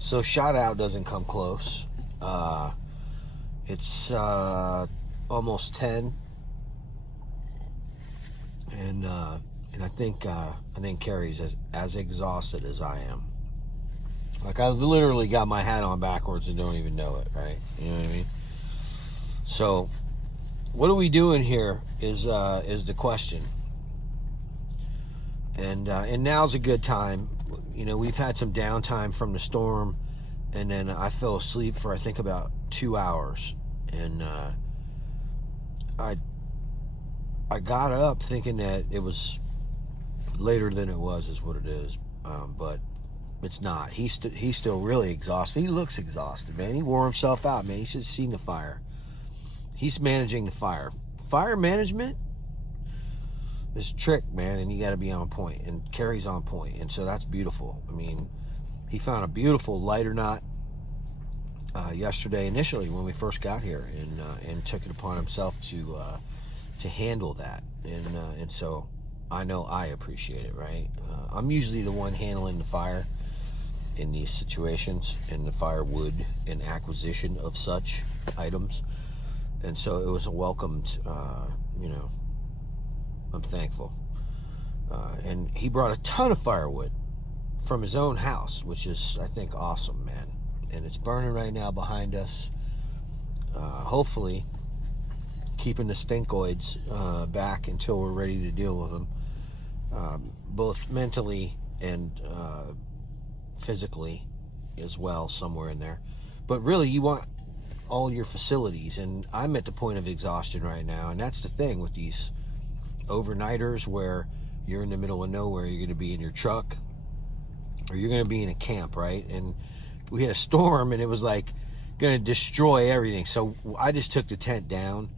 So Shout Out doesn't come close. It's almost 10, and I think Carrie's as exhausted as I am. Like, I literally got my hat on backwards and don't even know it, right? You know what I mean? So, what are we doing here is the question. And now's a good time. You know, we've had some downtime from the storm, and then I fell asleep for, I think, about 2 hours. And I got up thinking that it was later than it was, is what it is. But it's not. He's still really exhausted. He looks exhausted, man. He wore himself out, man. You should have seen the fire. He's managing the fire. Fire management is a trick, man, and you got to be on point. And Carrie's on point, and so that's beautiful. I mean, he found a beautiful lighter knot yesterday initially when we first got here, and took it upon himself to handle that. And so I know I appreciate it, right? I'm usually the one handling the fire in these situations, and the firewood and acquisition of such items. And so it was a welcomed, I'm thankful. And he brought a ton of firewood from his own house, which is, I think, awesome, man. And it's burning right now behind us. Hopefully keeping the stinkoids back until we're ready to deal with them, both mentally and physically as well, somewhere in there. But really, you want all your facilities, and I'm at the point of exhaustion right now, and that's the thing with these overnighters, where you're in the middle of nowhere. You're going to be in your truck, or you're going to be in a camp, right? And we had a storm, and it was like going to destroy everything. So I just took the tent down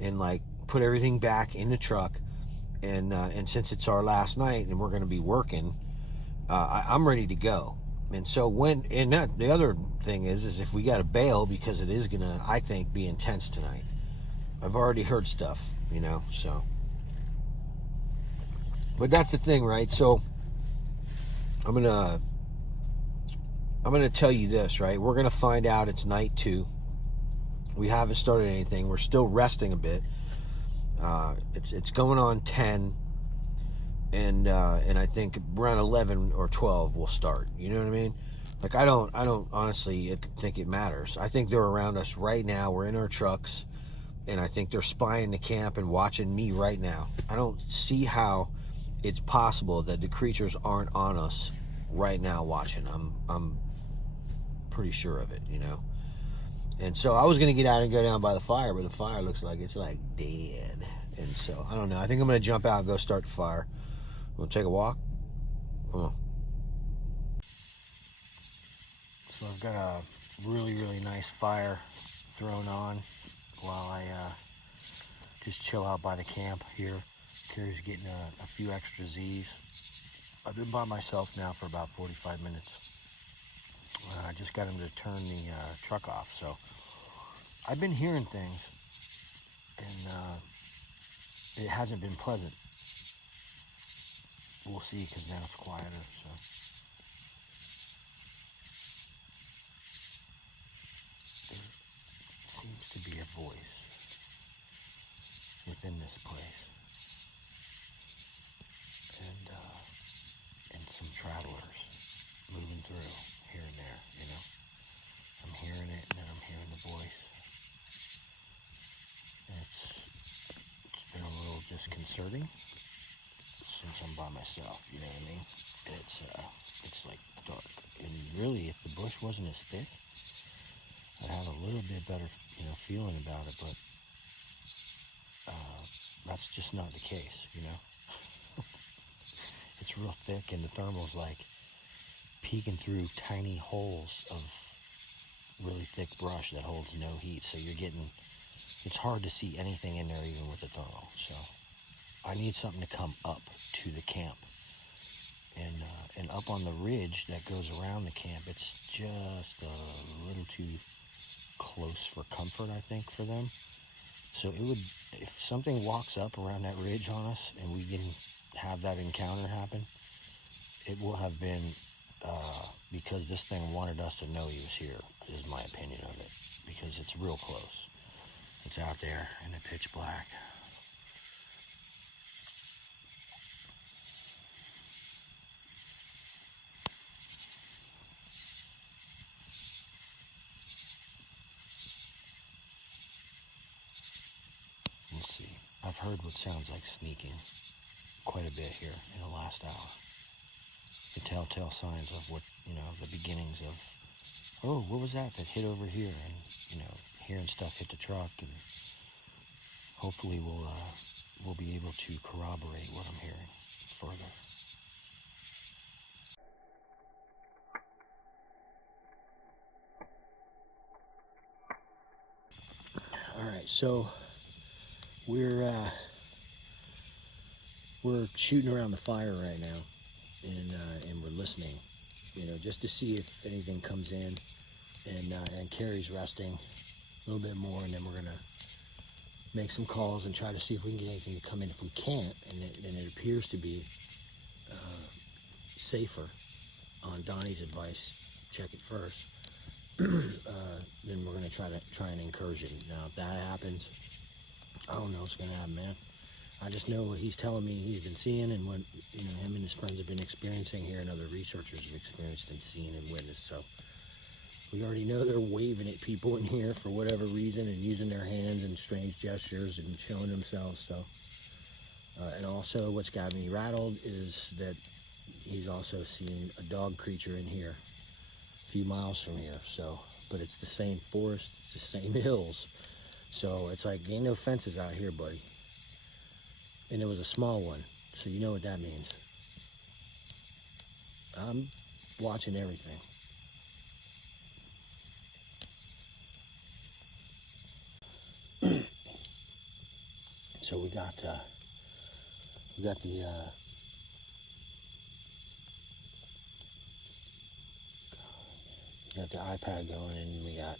and like put everything back in the truck, and since it's our last night and we're going to be working, I'm ready to go. And so the other thing is if we got to bail, because it is going to, I think, be intense tonight. I've already heard stuff, so. But that's the thing, right? So I'm gonna tell you this, right? We're gonna find out. It's night 2. We haven't started anything. We're still resting a bit. It's going on 10, and I think around 11 or 12 we'll start. You know what I mean? Like, I don't honestly think it matters. I think they're around us right now. We're in our trucks, and I think they're spying the camp and watching me right now. I don't see how it's possible that the creatures aren't on us right now watching. I'm pretty sure of it, And so I was going to get out and go down by the fire, but the fire looks like it's like dead. And so, I don't know. I think I'm going to jump out and go start the fire. We'll take a walk. Come on. So I've got a really, really nice fire thrown on while I just chill out by the camp here. Carrie's getting a few extra Z's. I've been by myself now for about 45 minutes. I just got him to turn the truck off, so I've been hearing things, and it hasn't been pleasant. We'll see, because now it's quieter, so. There seems to be a voice within this place, and some travelers moving through here and there, I'm hearing it, and then I'm hearing the voice. And it's been a little disconcerting since I'm by myself, you know what I mean? It's like dark, and really, if the bush wasn't as thick, I'd have a little bit better, feeling about it, but that's just not the case, It's real thick, and the thermal's like peeking through tiny holes of really thick brush that holds no heat, so it's hard to see anything in there even with the thermal. So I need something to come up to the camp, and up on the ridge that goes around the camp, it's just a little too close for comfort, I think, for them. So if something walks up around that ridge on us and we can have that encounter happen, it will have been because this thing wanted us to know he was here, is my opinion of it, because it's real close. It's out there in the pitch black. Let's see. I've heard what sounds like sneaking quite a bit here in the last hour. The telltale signs of what, the beginnings of, oh, what was that hit over here? And, hearing stuff hit the truck, and hopefully we'll be able to corroborate what I'm hearing further. All right, so we're shooting around the fire right now, and we're listening, just to see if anything comes in, and Carrie's resting a little bit more, and then we're gonna make some calls and try to see if we can get anything to come in. If we can't, and it appears to be safer, on Donnie's advice, check it first. Then we're gonna try an incursion. Now, if that happens, I don't know what's gonna happen, man. I just know what he's telling me he's been seeing, and what him and his friends have been experiencing here, and other researchers have experienced and seen and witnessed. So we already know they're waving at people in here for whatever reason, and using their hands in strange gestures and showing themselves. So, and also what's got me rattled is that he's also seen a dog creature in here a few miles from here. So, but it's the same forest, it's the same hills. So it's like, ain't no fences out here, buddy. And it was a small one, so you know what that means. I'm watching everything. So we got the iPad going, and we got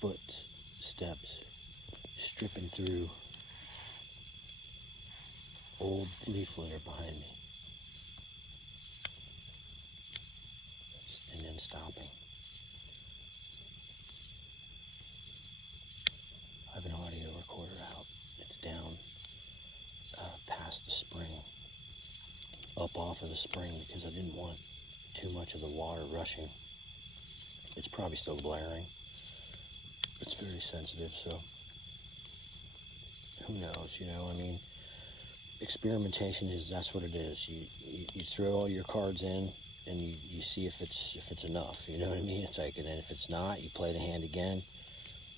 footsteps stripping through old leaf litter behind me, and then stopping. I have an audio recorder out. It's down past the spring, up off of the spring, because I didn't want too much of the water rushing. It's probably still blaring. It's very sensitive, so who knows, experimentation that's what it is. You throw all your cards in, and you see if it's enough, you know what I mean? It's like, and then if it's not, you play the hand again,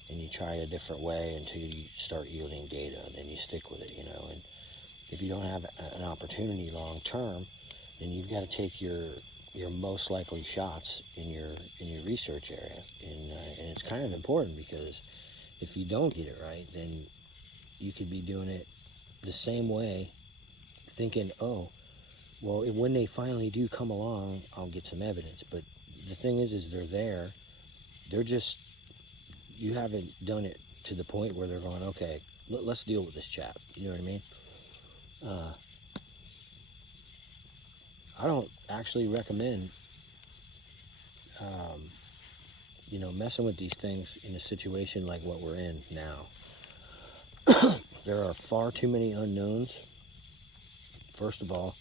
and you try a different way until you start yielding data, and then you stick with it, and if you don't have an opportunity long term, then you've got to take your most likely shots in your research area, and it's kind of important, because if you don't get it right, then you could be doing it the same way, thinking, oh, well, when they finally do come along, I'll get some evidence. But the thing is they're there. They're just, you haven't done it to the point where they're going, okay, let's deal with this chap. You know what I mean? I don't actually recommend, messing with these things in a situation like what we're in now. There are far too many unknowns. First of all,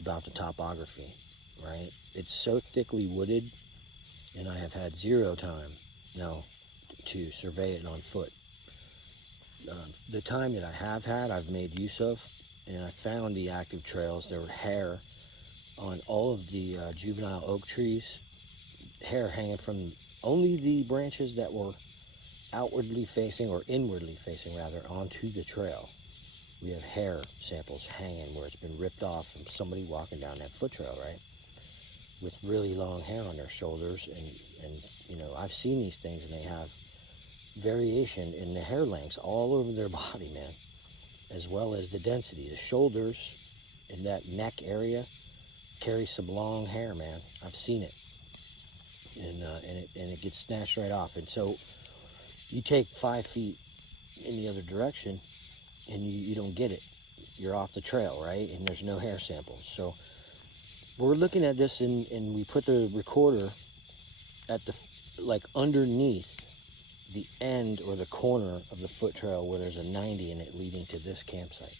about the topography, right? It's so thickly wooded, and I have had zero time now to survey it on foot. The time that I have had, I've made use of, and I found the active trails. There were hair on all of the juvenile oak trees, hair hanging from only the branches that were outwardly facing, or inwardly facing rather, onto the trail. We have hair samples hanging where it's been ripped off from somebody walking down that foot trail, right? With really long hair on their shoulders, and I've seen these things, and they have variation in the hair lengths all over their body, man, as well as the density. The shoulders in that neck area carry some long hair, man. I've seen it, and it gets snatched right off. And so you take 5 feet in the other direction, and you don't get it. you're off the trail, right? And there's no hair samples. So we're looking at this, and we put the recorder at like underneath the end or the corner of the foot trail where there's a 90 in it leading to this campsite.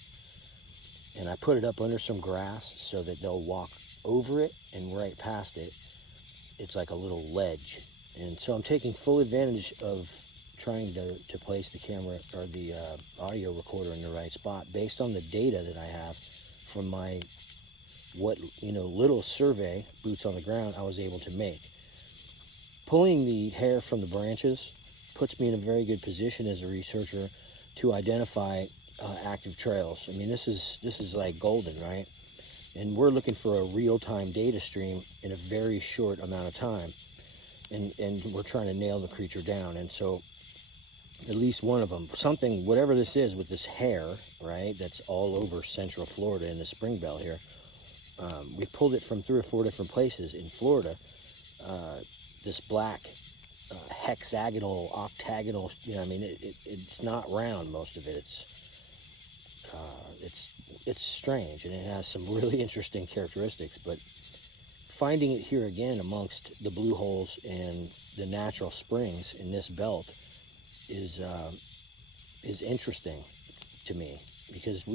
And I put it up under some grass so that they'll walk over it, and right past it, it's like a little ledge. And so I'm taking full advantage of trying to place the camera or the audio recorder in the right spot based on the data that I have from my little survey, boots on the ground, I was able to make. Pulling the hair from the branches puts me in a very good position as a researcher to identify active trails. I mean, this is like golden, right? And we're looking for a real-time data stream in a very short amount of time, and we're trying to nail the creature down. And so at least one of them, something, whatever this is with this hair, right, that's all over central Florida in the spring belt here, we've pulled it from 3 or 4 different places in Florida. This black hexagonal, octagonal, it's not round, most of it. It's strange, and it has some really interesting characteristics, but finding it here again amongst the blue holes and the natural springs in this belt is interesting to me, because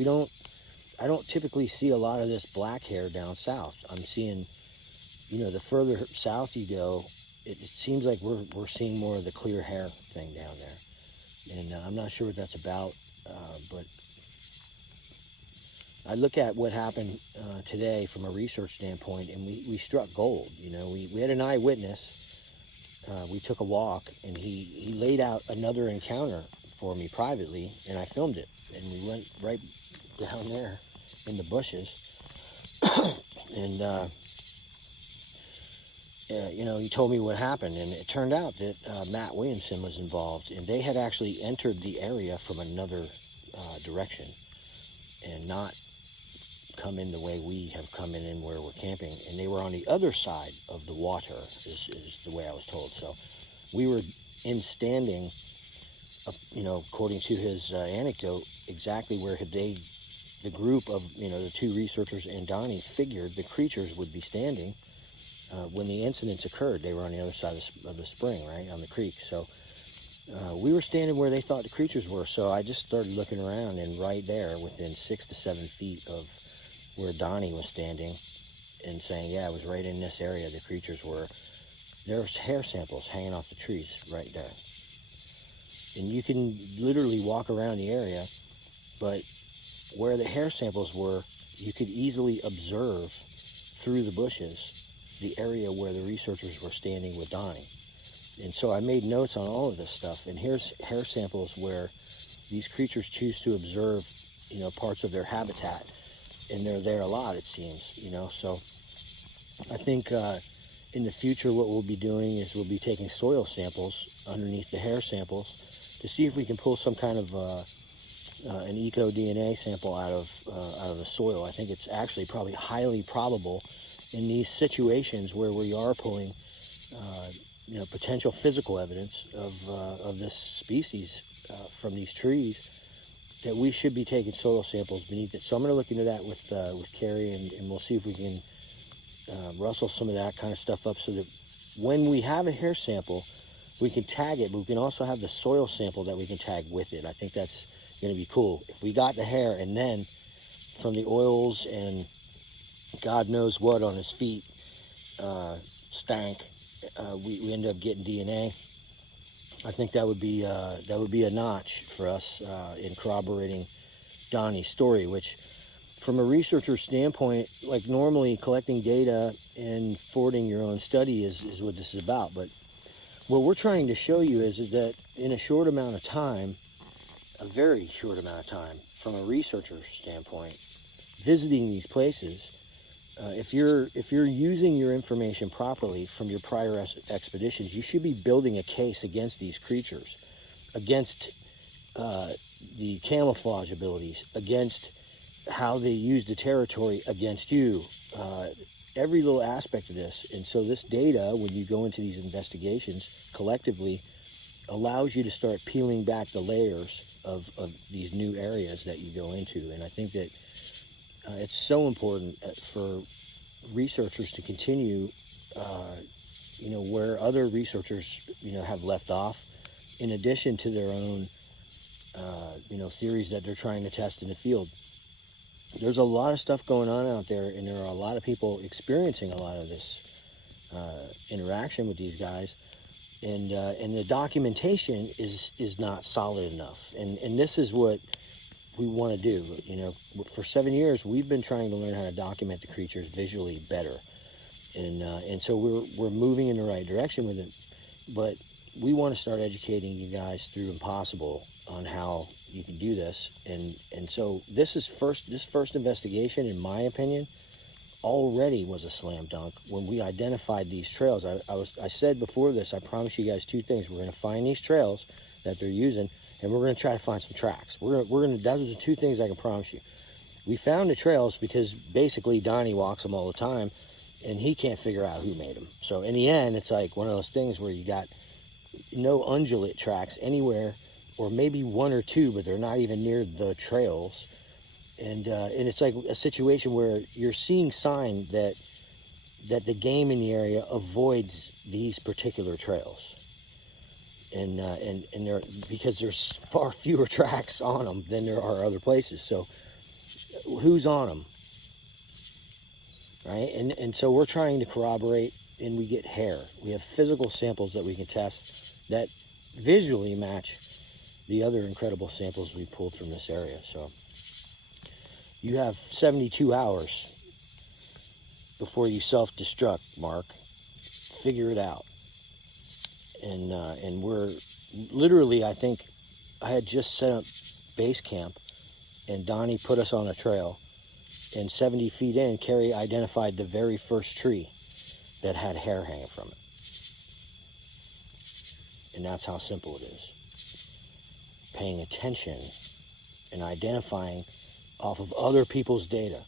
I don't typically see a lot of this black hair down south. I'm seeing, the further south you go, it seems like we're seeing more of the clear hair thing down there, and I'm not sure what that's about, but I look at what happened today from a research standpoint, and we struck gold. We had an eyewitness. We took a walk, and he laid out another encounter for me privately, and I filmed it. And we went right down there in the bushes, and he told me what happened, and it turned out that Matt Williamson was involved, and they had actually entered the area from another direction, and not come in the way we have come in where we're camping, and they were on the other side of the water, is the way I was told. So we were in standing, according to his anecdote, exactly where the group of, the 2 researchers and Donnie figured the creatures would be standing when the incidents occurred. They were on the other side of the spring, right, on the creek. So we were standing where they thought the creatures were. So I just started looking around, and right there, within 6 to 7 feet of where Donnie was standing, and saying, yeah, it was right in this area the creatures were, there's hair samples hanging off the trees right there. And you can literally walk around the area, but where the hair samples were, you could easily observe through the bushes the area where the researchers were standing with Donnie. And so I made notes on all of this stuff, and here's hair samples where these creatures choose to observe, parts of their habitat, and they're there a lot, it seems, so I think in the future what we'll be doing is we'll be taking soil samples underneath the hair samples to see if we can pull some kind of an eco DNA sample out of the soil. I think it's actually probably highly probable in these situations where we are pulling potential physical evidence of this species from these trees, that we should be taking soil samples beneath it. So I'm going to look into that with Carrie, and we'll see if we can rustle some of that kind of stuff up, so that when we have a hair sample, we can tag it, but we can also have the soil sample that we can tag with it. I think that's going to be cool. If we got the hair, and then from the oils and God knows what on his feet stank, we end up getting DNA, I think that would be a notch for us in corroborating Donnie's story, which from a researcher standpoint, like normally collecting data and forwarding your own study is what this is about. But what we're trying to show you is that in a short amount of time, a very short amount of time, from a researcher's standpoint, visiting these places, if you're using your information properly from your prior expeditions, you should be building a case against these creatures, against the camouflage abilities, against how they use the territory against you, every little aspect of this. And so this data, when you go into these investigations collectively, allows you to start peeling back the layers of these new areas that you go into. And I think that it's so important for researchers to continue, where other researchers, have left off, in addition to their own, theories that they're trying to test in the field. There's a lot of stuff going on out there, and there are a lot of people experiencing a lot of this interaction with these guys, and the documentation is not solid enough. And this is what we want to do. For 7 years, we've been trying to learn how to document the creatures visually better, and so we're moving in the right direction with it. But we want to start educating you guys through Impossible on how you can do this, and so this first investigation, in my opinion, already was a slam dunk. When we identified these trails, I said before this, I promise you guys 2 things: we're going to find these trails that they're using, and we're going to try to find some tracks. Those are the 2 things I can promise you. We found the trails because basically Donnie walks them all the time, and he can't figure out who made them. So in the end, it's like one of those things where you got no undulate tracks anywhere, or maybe 1 or 2, but they're not even near the trails. And it's like a situation where you're seeing sign that the game in the area avoids these particular trails, and there, because there's far fewer tracks on them than there are other places. So who's on them, right? And so we're trying to corroborate, and we get hair. We have physical samples that we can test that visually match the other incredible samples we pulled from this area. So you have 72 hours before you self-destruct, Mark. Figure it out. And we're literally, I think I had just set up base camp, and Donnie put us on a trail, and 70 feet in, Carrie identified the very first tree that had hair hanging from it. And that's how simple it is. Paying attention and identifying off of other people's data.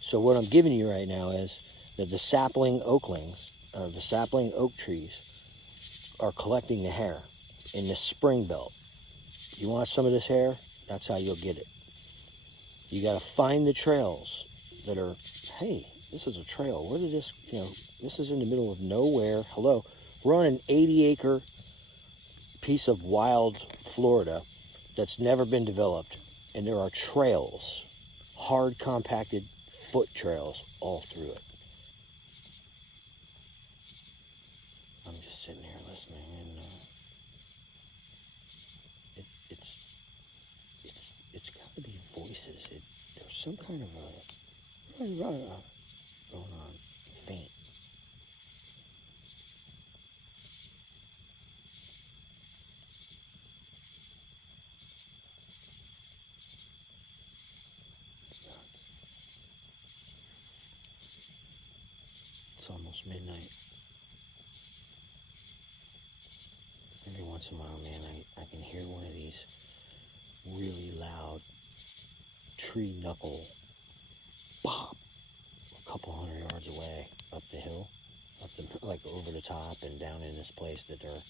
So what I'm giving you right now is that the sapling oak trees are collecting the hair in the spring belt. You want some of this hair? That's how you'll get it. You got to find the trails that are, hey, this is a trail. Where did this, this is in the middle of nowhere. Hello. We're on an 80-acre piece of wild Florida that's never been developed, and there are trails, hard compacted foot trails all through it. I'm just sitting here listening, and it's got to be voices. There's some kind of a going on, faint. It's almost midnight. Every once in a while, man, I can hear one of these really loud tree knuckle bop a couple 100 yards away up the hill, like over the top and down in this place that they're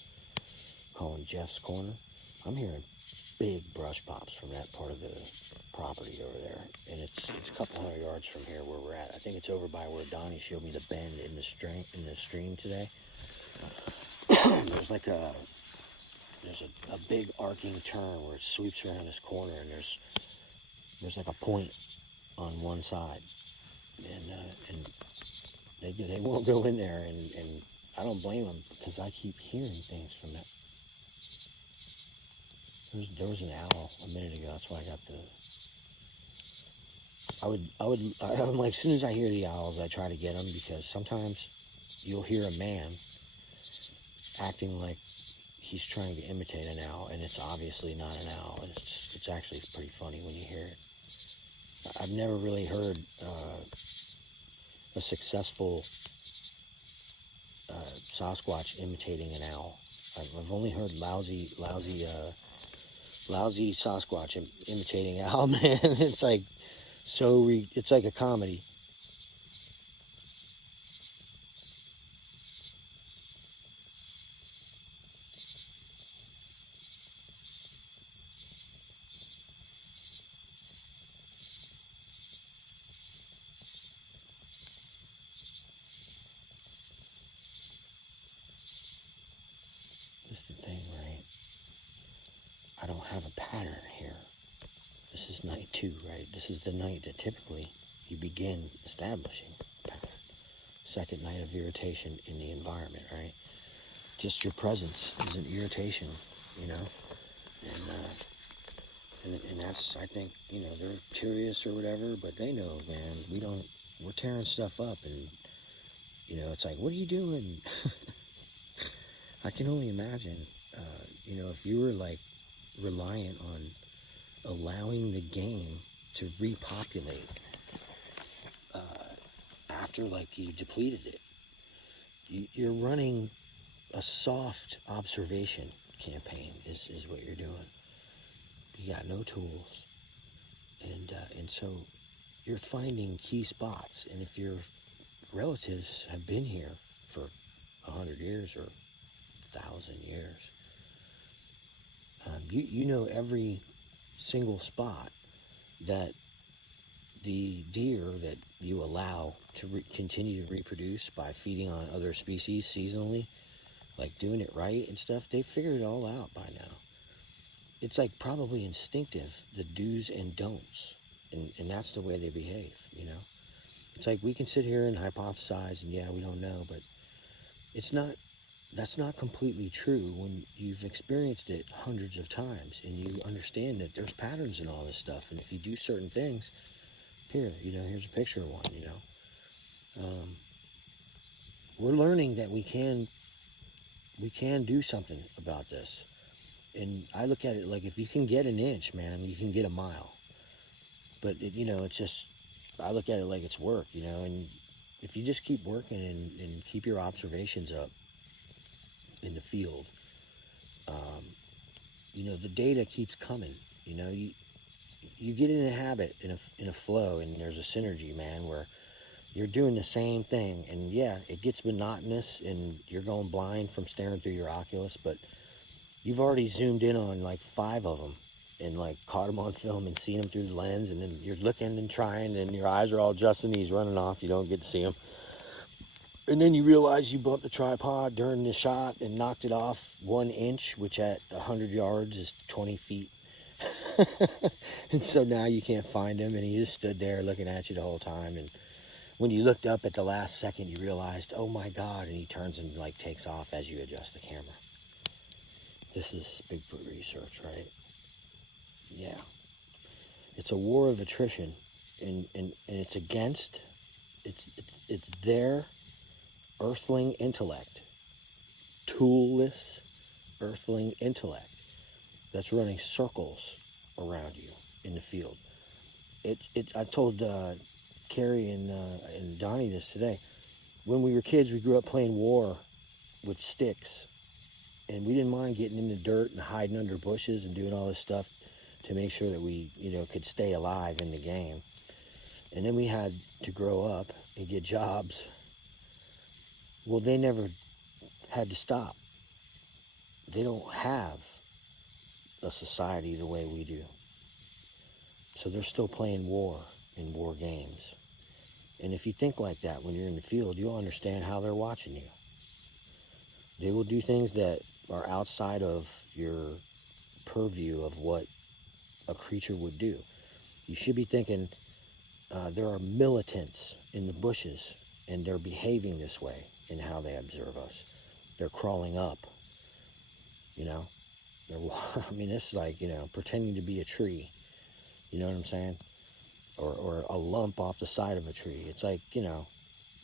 calling Jeff's Corner. I'm hearing big brush pops from that part of the property over there, and it's a couple 100 yards from here where we're at. I think it's over by where Donnie showed me the bend in the stream today. There's like a big arcing turn where it sweeps around this corner, and there's like a point on one side, and they won't go in there, and I don't blame them, because I keep hearing things from that. There was an owl a minute ago. That's why I got I'm like, as soon as I hear the owls, I try to get them, because sometimes you'll hear a man acting like he's trying to imitate an owl, and it's obviously not an owl. And it's actually pretty funny when you hear it. I've never really heard a successful Sasquatch imitating an owl. I've only heard lousy Sasquatch imitating owl, man. It's like it's like a comedy. is the thing, right? I don't have a pattern here. This is night 2, right? This is the night that typically you begin establishing a pattern. Second night of irritation in the environment, right? Just your presence is an irritation, you know? And that's, I think, you know, they're curious or whatever, but they know, man, we're tearing stuff up, and, you know, it's like, what are you doing? I can only imagine, you know, if you were, like, reliant on allowing the game to repopulate after, like, you depleted it. You're running a soft observation campaign is what you're doing. You got no tools, and so you're finding key spots. And if your relatives have been here for 100 years or 1,000 years, you know every single spot that the deer that you allow to continue to reproduce by feeding on other species seasonally, like doing it right and stuff, they figured it all out by now. It's like probably instinctive, the do's and don'ts, and that's the way they behave, you know? It's like we can sit here and hypothesize, and yeah, we don't know, but that's not completely true when you've experienced it hundreds of times, and you understand that there's patterns in all this stuff, and if you do certain things, here, you know, here's a picture of one, you know? We're learning that we can do something about this. And I look at it like, if you can get an inch, man, you can get a mile. But, you know, it's just, I look at it like it's work, you know, and if you just keep working and keep your observations up in the field, you know, the data keeps coming, you know, you get in a habit, in a flow, and there's a synergy, man, where you're doing the same thing, and yeah, it gets monotonous, and you're going blind from staring through your Oculus, but you've already zoomed in on like 5 of them and like caught them on film and seen them through the lens, and then you're looking and trying, and your eyes are all adjusting, he's running off, you don't get to see him. And then you realize you bumped the tripod during the shot and knocked it off 1 inch, which at 100 yards is 20 feet. And so now you can't find him, and he just stood there looking at you the whole time. And when you looked up at the last second, you realized, oh my God, and he turns and like takes off as you adjust the camera. This is Bigfoot research, right? Yeah. It's a war of attrition, and it's against, it's their earthling intellect, toolless earthling intellect that's running circles around you in the field. I told Carrie and Donnie this today. When we were kids, we grew up playing war with sticks. And we didn't mind getting in the dirt and hiding under bushes and doing all this stuff to make sure that we, you know, could stay alive in the game. And then we had to grow up and get jobs. Well, they never had to stop. They don't have a society the way we do. So they're still playing war in war games. And if you think like that when you're in the field, you'll understand how they're watching you. They will do things that are outside of your purview of what a creature would do. You should be thinking, there are militants in the bushes, and they're behaving this way in how they observe us. They're crawling up, you know? I mean, it's like, you know, pretending to be a tree. You know what I'm saying? Or a lump off the side of a tree. It's like, you know,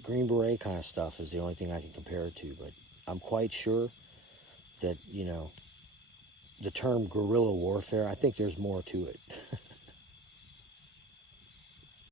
Green Beret kind of stuff is the only thing I can compare it to, but I'm quite sure that, you know, the term guerrilla warfare, I think there's more to it.